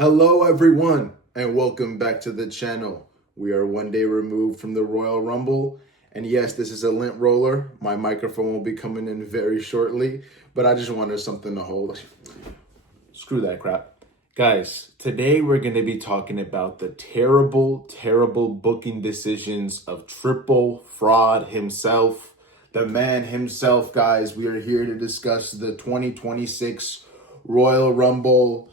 Hello everyone and welcome back to the channel. We are one day removed from the Royal Rumble, and yes, this is a lint roller. My microphone will be coming in very shortly, but I just wanted something to hold. Screw that crap. Guys, today we're going to be talking about the terrible booking decisions of Triple Fraud himself, the man himself. Guys, we are here to discuss the 2026 Royal Rumble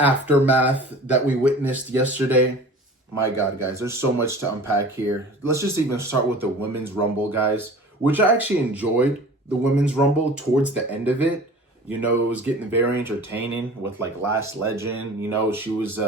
aftermath that we witnessed yesterday. My God, guys, there's so much to unpack here. Let's just even start with the Women's Rumble, guys, which I actually enjoyed the Women's Rumble towards the end of it. You know, it was getting very entertaining with like Last Legend. You know, she was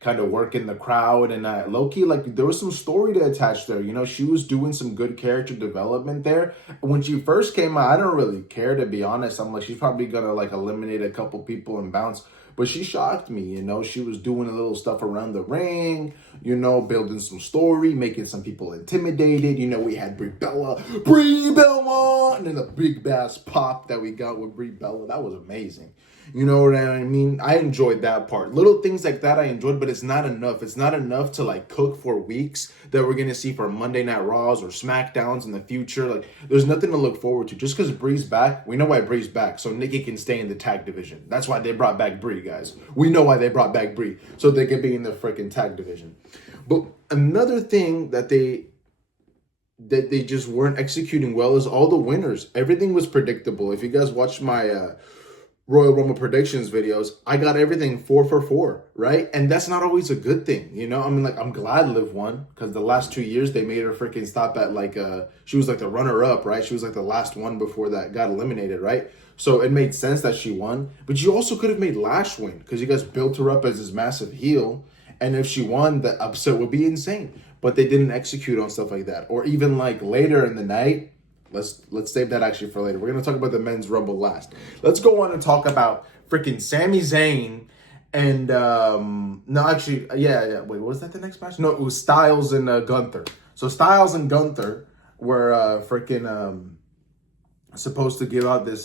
kind of working the crowd, and low-key, like, there was some story to attach there. You know, she was doing some good character development there. When she first came out, I don't really care, to be honest. I'm like, she's probably gonna like eliminate a couple people and bounce. But she shocked me, you know. She was doing a little stuff around the ring, you know, building some story, making some people intimidated. You know, we had Brie Bella, and then the big bass pop that we got with Brie Bella. That was amazing. You know what I mean? I enjoyed that part. Little things like that I enjoyed, but it's not enough. It's not enough to like cook for weeks that we're going to see for Monday Night Raws or SmackDowns in the future. Like, there's nothing to look forward to. Just because Brie's back, we know why Brie's back. So Nikki can stay in the tag division. That's why they brought back Brie, guys. We know why they brought back Brie. So they can be in the freaking tag division. But another thing that they just weren't executing well is all the winners. Everything was predictable. If you guys watched my Royal Rumble predictions videos, I got everything 4 for 4, right? And that's not always a good thing, you know? I mean, like, I'm glad Liv won, because the last 2 years they made her freaking stop at like she was like the runner-up, right? She was like the last one before that got eliminated, right? So it made sense that she won. But you also could have made Lash win, because you guys built her up as this massive heel, and if she won, the upset would be insane. But they didn't execute on stuff like that. Or even like later in the night, let's save that actually for later. We're going to talk about the Men's Rumble last. Let's go on and talk about freaking Sami Zayn and wait, was that the next match? No, it was Styles and Gunther. So Styles and Gunther were supposed to give out this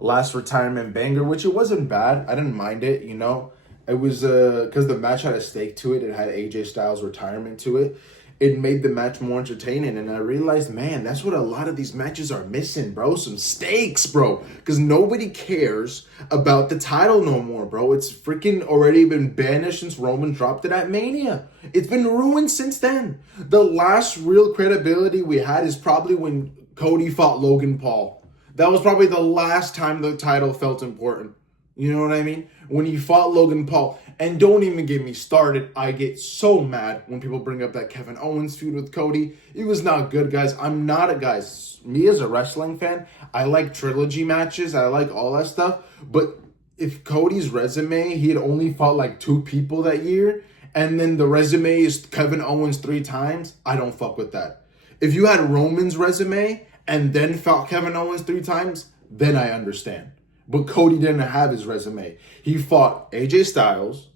last retirement banger, which it wasn't bad. I didn't mind it, you know. It was because the match had a stake to it. It had AJ Styles' retirement to it. It made the match more entertaining, and I realized, man, that's what a lot of these matches are missing, bro. Some stakes, bro, because nobody cares about the title no more, bro. It's freaking already been banished since Roman dropped it at Mania. It's been ruined since then. The last real credibility we had is probably when Cody fought Logan Paul. That was probably the last time the title felt important. You know what I mean? When he fought Logan Paul. And don't even get me started. I get so mad when people bring up that Kevin Owens feud with Cody. It was not good, guys. I'm not a guys. Me as a wrestling fan, I like trilogy matches. I like all that stuff. But if Cody's resume, he had only fought like 2 people that year, and then the resume is Kevin Owens 3 times, I don't fuck with that. If you had Roman's resume and then fought Kevin Owens 3 times, then I understand. But Cody didn't have his resume. He fought AJ Styles,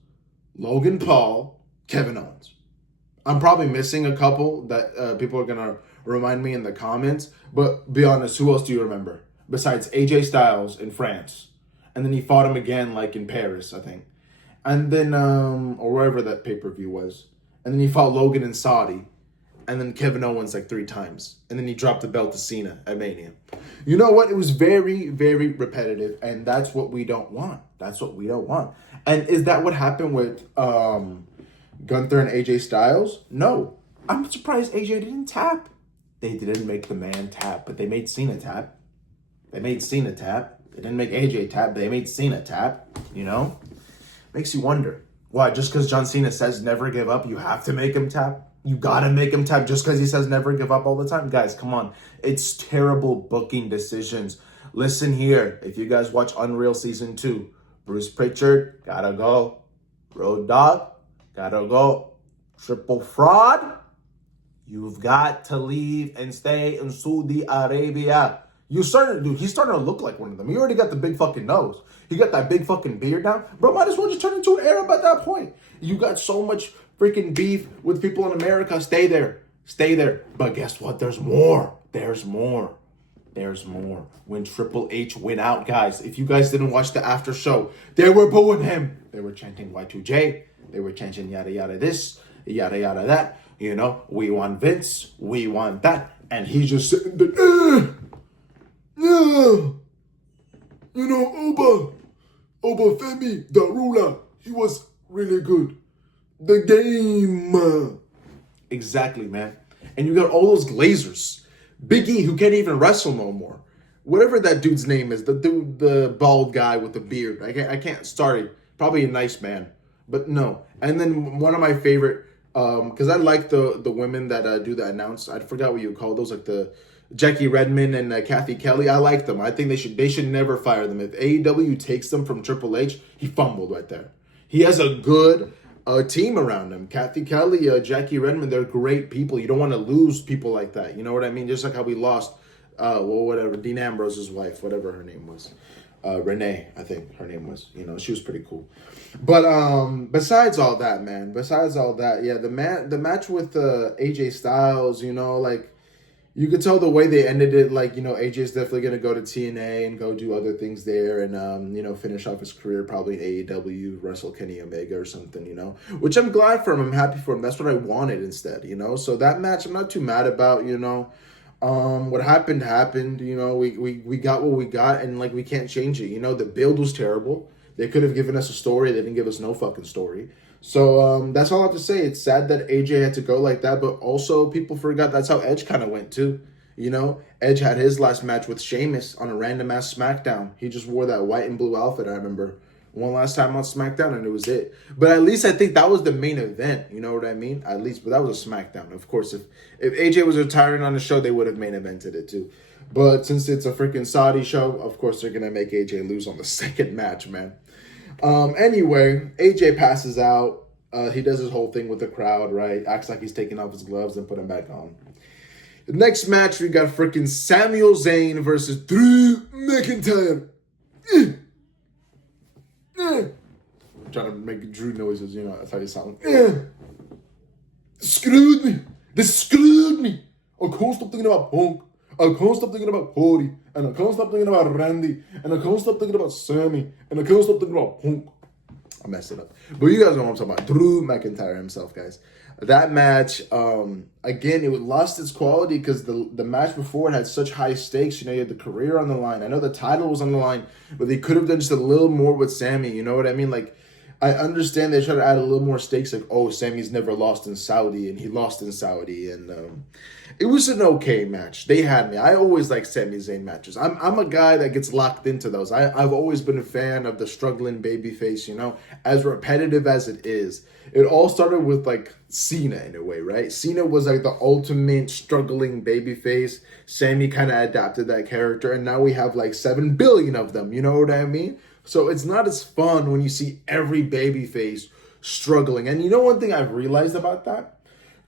Logan Paul, Kevin Owens. I'm probably missing a couple that people are going to remind me in the comments. But be honest, who else do you remember? Besides AJ Styles in France. And then he fought him again like in Paris, I think. And then, or wherever that pay-per-view was. And then he fought Logan in Saudi. And then Kevin Owens like 3 times. And then he dropped the belt to Cena at Mania. You know what? It was very, very repetitive. And that's what we don't want. That's what we don't want. And is that what happened with Gunther and AJ Styles? No. I'm surprised AJ didn't tap. They didn't make the man tap, but they made Cena tap. They made Cena tap. They didn't make AJ tap, but they made Cena tap. You know? Makes you wonder. Why? Just because John Cena says never give up, you have to make him tap? You gotta make him tap just because he says never give up all the time? Guys, come on. It's terrible booking decisions. Listen here. If you guys watch Unreal Season 2, Bruce Pritchard, gotta go. Road Dogg, gotta go. Triple Fraud, you've got to leave and stay in Saudi Arabia. He's starting to look like one of them. He already got the big fucking nose. He got that big fucking beard down. Bro, might as well just turn into an Arab at that point. You got so much freaking beef with people in America. Stay there. Stay there. But guess what? There's more. There's more. there's more. When Triple H went out, guys, if you guys didn't watch the after show, they were booing him. They were chanting Y2J. They were chanting yada yada this, yada yada that. You know, we want Vince, we want that. And he's just sitting there, yeah. You know, Oba Femi, the ruler, he was really good. The game. Exactly, man. And you got all those Glazers. Big E, who can't even wrestle no more. Whatever that dude's name is, the bald guy with the beard. I can't start it. Probably a nice man, but no. And then one of my favorite, because I like the women that do the announce. I forgot what you call those, like the Jackie Redmond and Kathy Kelly. I like them. I think they should never fire them. If AEW takes them from Triple H, he fumbled right there. He has a good team around him. Kathy Kelly, Jackie Redmond, they're great people. You don't want to lose people like that. You know what I mean? Just like how we lost, whatever, Dean Ambrose's wife, whatever her name was. Renee, I think her name was. You know, she was pretty cool. But besides all that, man, yeah, the match with AJ Styles, you know, like, you could tell the way they ended it, like, you know, AJ's definitely going to go to TNA and go do other things there and, you know, finish off his career probably in AEW, wrestle Kenny Omega or something, you know, which I'm glad for him. I'm happy for him. That's what I wanted instead, you know. So that match I'm not too mad about, you know. What happened, you know, we got what we got and, like, we can't change it. You know, the build was terrible. They could have given us a story. They didn't give us no fucking story. So that's all I have to say. It's sad that AJ had to go like that, but also people forgot that's how Edge kind of went too. You know, Edge had his last match with Sheamus on a random ass SmackDown. He just wore that white and blue outfit, I remember, one last time on SmackDown, and it was it. But at least I think that was the main event. You know what I mean? At least, but that was a SmackDown. Of course, if AJ was retiring on the show, they would have main evented it too. But since it's a freaking Saudi show, of course they're gonna make AJ lose on the second match, man. Anyway, AJ passes out. He does his whole thing with the crowd, right? Acts like he's taking off his gloves and put them back on. The next match, we got freaking Samuel Zayn versus Drew McIntyre. I'm trying to make Drew noises, you know, that's how you sound. Screwed me. They screwed me. I can't stop thinking about Punk. I can't stop thinking about Cody. And I can't stop thinking about Randy. And I can't stop thinking about Sammy. And I can't stop thinking about Punk. I messed it up. But you guys know what I'm talking about. Drew McIntyre himself, guys. That match, again, it lost its quality because the match before it had such high stakes. You know, you had the career on the line. I know the title was on the line, but they could have done just a little more with Sammy. You know what I mean? Like, I understand they try to add a little more stakes. Like, oh, Sammy's never lost in Saudi, and he lost in Saudi. And it was an okay match. They had me. I always like Sami Zayn matches. I'm a guy that gets locked into those. I've always been a fan of the struggling babyface, you know, as repetitive as it is. It all started with, like, Cena in a way, right? Cena was, like, the ultimate struggling babyface. Sammy kind of adapted that character, and now we have, like, 7 billion of them. You know what I mean? So it's not as fun when you see every babyface struggling. And you know one thing I've realized about that?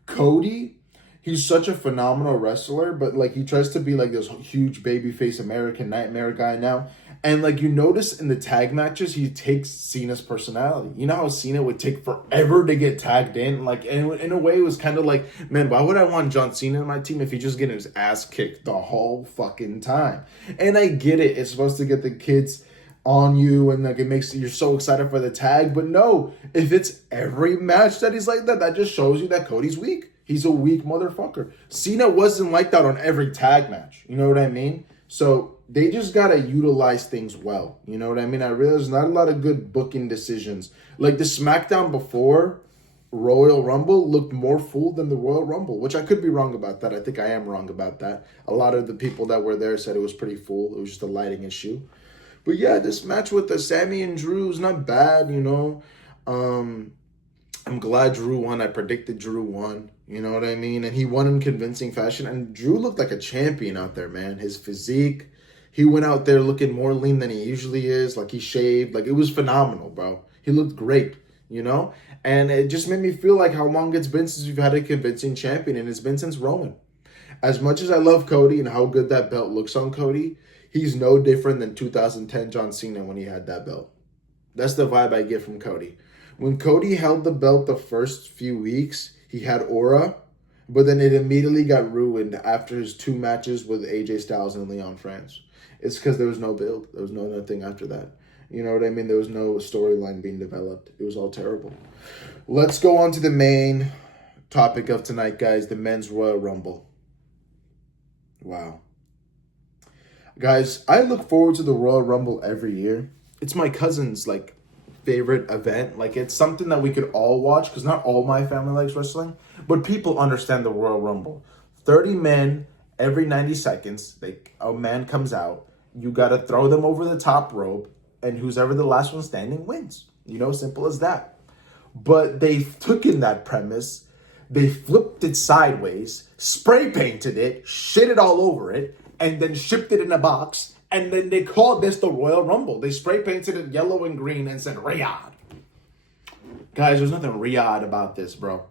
Cody, he's such a phenomenal wrestler, but, like, he tries to be, like, this huge babyface American Nightmare guy now. And, like, you notice in the tag matches, he takes Cena's personality. You know how Cena would take forever to get tagged in? Like, in a way, it was kind of like, man, why would I want John Cena in my team if he just getting his ass kicked the whole fucking time? And I get it. It's supposed to get the kids on you and, like, it makes you're so excited for the tag. But no, if it's every match that he's like that, that just shows you that Cody's weak. He's a weak motherfucker. Cena wasn't like that on every tag match. You know what I mean? So they just got to utilize things well. You know what I mean? I realize there's not a lot of good booking decisions. Like the SmackDown before Royal Rumble looked more full than the Royal Rumble, which I could be wrong about that. I think I am wrong about that. A lot of the people that were there said it was pretty full. It was just a lighting issue. But yeah, this match with the Sammy and Drew is not bad, you know. I'm glad Drew won. I predicted Drew won. You know what I mean? And he won in convincing fashion. And Drew looked like a champion out there, man. His physique. He went out there looking more lean than he usually is. Like, he shaved. Like, it was phenomenal, bro. He looked great, you know? And it just made me feel like how long it's been since we've had a convincing champion. And it's been since Roman. As much as I love Cody and how good that belt looks on Cody, he's no different than 2010 John Cena when he had that belt. That's the vibe I get from Cody. When Cody held the belt the first few weeks, he had aura, But then it immediately got ruined after his 2 matches with AJ Styles and Leon France. It's because there was no build. There was no nothing after that. You know what I mean? There was no storyline being developed. It was all terrible. Let's go on to the main topic of tonight, guys. The men's Royal Rumble. Wow. Guys, I look forward to the Royal Rumble every year. It's my cousin's, like, favorite event. Like, it's something that we could all watch because not all my family likes wrestling, but people understand the Royal Rumble. 30 men every 90 seconds. A man comes out. You got to throw them over the top rope, and who's ever the last one standing wins. You know, simple as that. But they took in that premise, they flipped it sideways, spray painted it, shit it all over it, and then shipped it in a box. And then they called this the Royal Rumble. They spray painted it yellow and green and said Riyadh. Guys, there's nothing Riyadh about this, bro.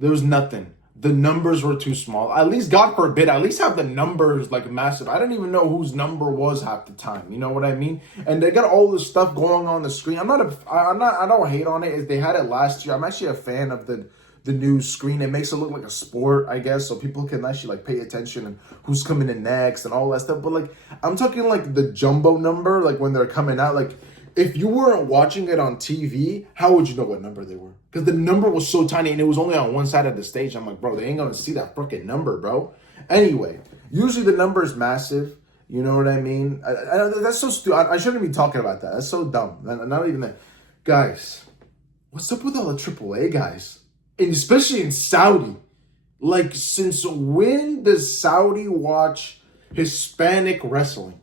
There was nothing. The numbers were too small. At least, God forbid, at least have the numbers like massive. I didn't even know whose number was half the time. You know what I mean? And they got all this stuff going on the screen. I don't hate on it. They had it last year. I'm actually a fan of the new screen. It makes it look like a sport, I guess, so people can actually like pay attention and who's coming in next and all that stuff. But like, I'm talking like the jumbo number, like when they're coming out. Like, if you weren't watching it on TV, how would you know what number they were? Because the number was so tiny and it was only on one side of the stage. I'm like, bro, they ain't gonna see that freaking number, bro. Anyway, usually the number is massive. You know what I mean? That's so stupid. I shouldn't be talking about that. That's so dumb. Not even that. Guys, what's up with all the AAA guys? And especially in Saudi. Like, since when does Saudi watch Hispanic wrestling?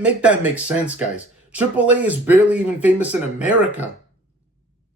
Make that make sense, guys. AAA is barely even famous in America,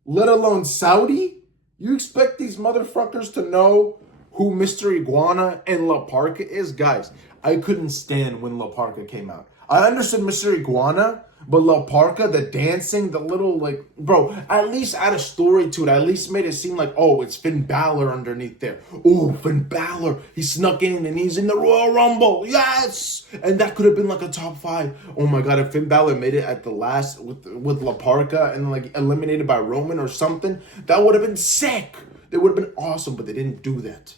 let alone Saudi. You expect these motherfuckers to know who Mr. Iguana and La Parka is? Guys, I couldn't stand when La Parka came out. I understood Mr. Iguana, but La Parka, the dancing, the little, like, bro, at least add a story to it. At least made it seem like, oh, it's Finn Balor underneath there. Oh, Finn Balor, he snuck in and he's in the Royal Rumble. Yes! And that could have been like a top 5. Oh my God, if Finn Balor made it at the last with La Parka and like eliminated by Roman or something, that would have been sick. They would have been awesome, but they didn't do that.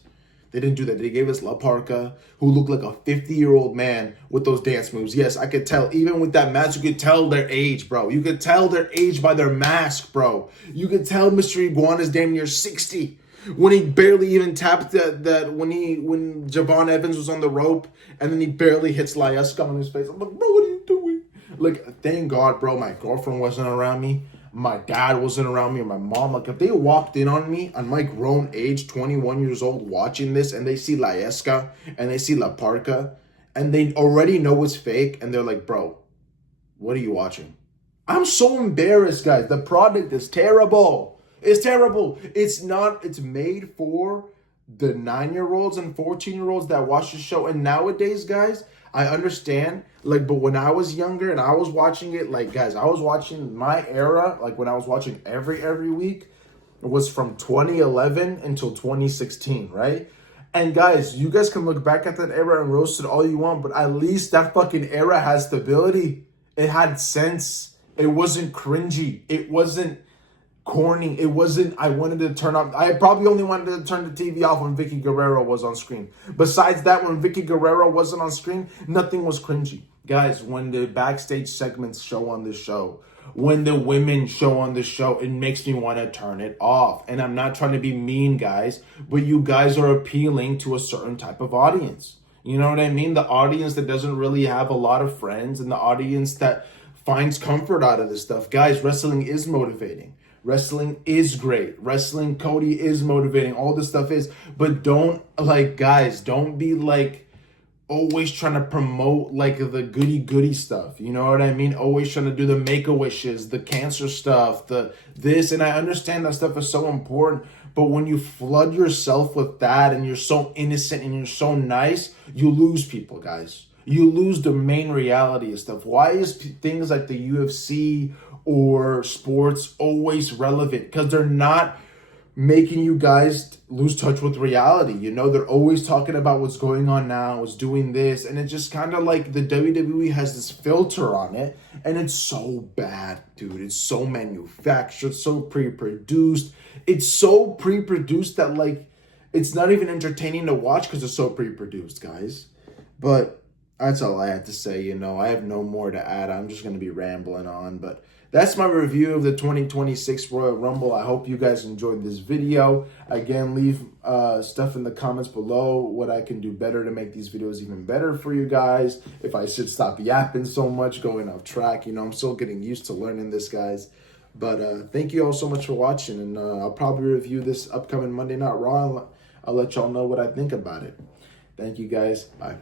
They didn't do that. They gave us La Parka, who looked like a 50-year-old man with those dance moves. Yes, I could tell. Even with that mask, you could tell their age, bro. You could tell their age by their mask, bro. You could tell Mr. Iguana's damn near 60. When he barely even tapped that when Javon Evans was on the rope, and then he barely hits Lyeska on his face. I'm like, bro, what are you doing? Like, thank God, bro, my girlfriend wasn't around me. My dad wasn't around me, or my mom. Like, if they walked in on me on my grown age, 21 years old, watching this, and they see Lyeska and they see La Parka, and they already know it's fake, and they're like, bro, what are you watching? I'm so embarrassed, guys. The product is terrible. It's terrible. It's made for the 9-year-olds and 14-year-olds that watch the show. And nowadays, guys, I understand, like, but when I was younger and I was watching it, like, guys, I was watching my era, like, when I was watching every week, it was from 2011 until 2016, right? And, guys, you guys can look back at that era and roast it all you want, but at least that fucking era has stability. It had sense. It wasn't cringy. It wasn't corny. It wasn't, I wanted to turn off. I probably only wanted to turn the TV off when Vicky Guerrero was on screen. Besides that, when Vicky Guerrero wasn't on screen, nothing was cringy. Guys, when the backstage segments show on the show, when the women show on the show, it makes me want to turn it off. And I'm not trying to be mean, guys, but you guys are appealing to a certain type of audience. You know what I mean? The audience that doesn't really have a lot of friends, and the audience that finds comfort out of this stuff. Guys, wrestling is motivating. Wrestling is great. Wrestling, Cody, is motivating. All this stuff is. But don't, like, guys, don't be, like, always trying to promote, like, the goody stuff. You know what I mean? Always trying to do the Make-A-Wishes, the cancer stuff, the this. And I understand that stuff is so important. But when you flood yourself with that and you're so innocent and you're so nice, you lose people, guys. You lose the main reality of stuff. Why is things like the UFC or sports always relevant? Because they're not making you guys lose touch with reality. You know, they're always talking about what's going on now, what's doing this, and it's just kind of like the WWE has this filter on it, and it's so bad, dude. It's so manufactured, so pre-produced. It's so pre-produced that, like, it's not even entertaining to watch because it's so pre-produced, guys. But that's all I had to say, you know. I have no more to add. I'm just going to be rambling on, but that's my review of the 2026 Royal Rumble. I hope you guys enjoyed this video. Again, leave stuff in the comments below what I can do better to make these videos even better for you guys. If I should stop yapping so much, going off track. You know, I'm still getting used to learning this, guys. But thank you all so much for watching. And I'll probably review this upcoming Monday Night Raw. I'll let y'all know what I think about it. Thank you, guys. Bye.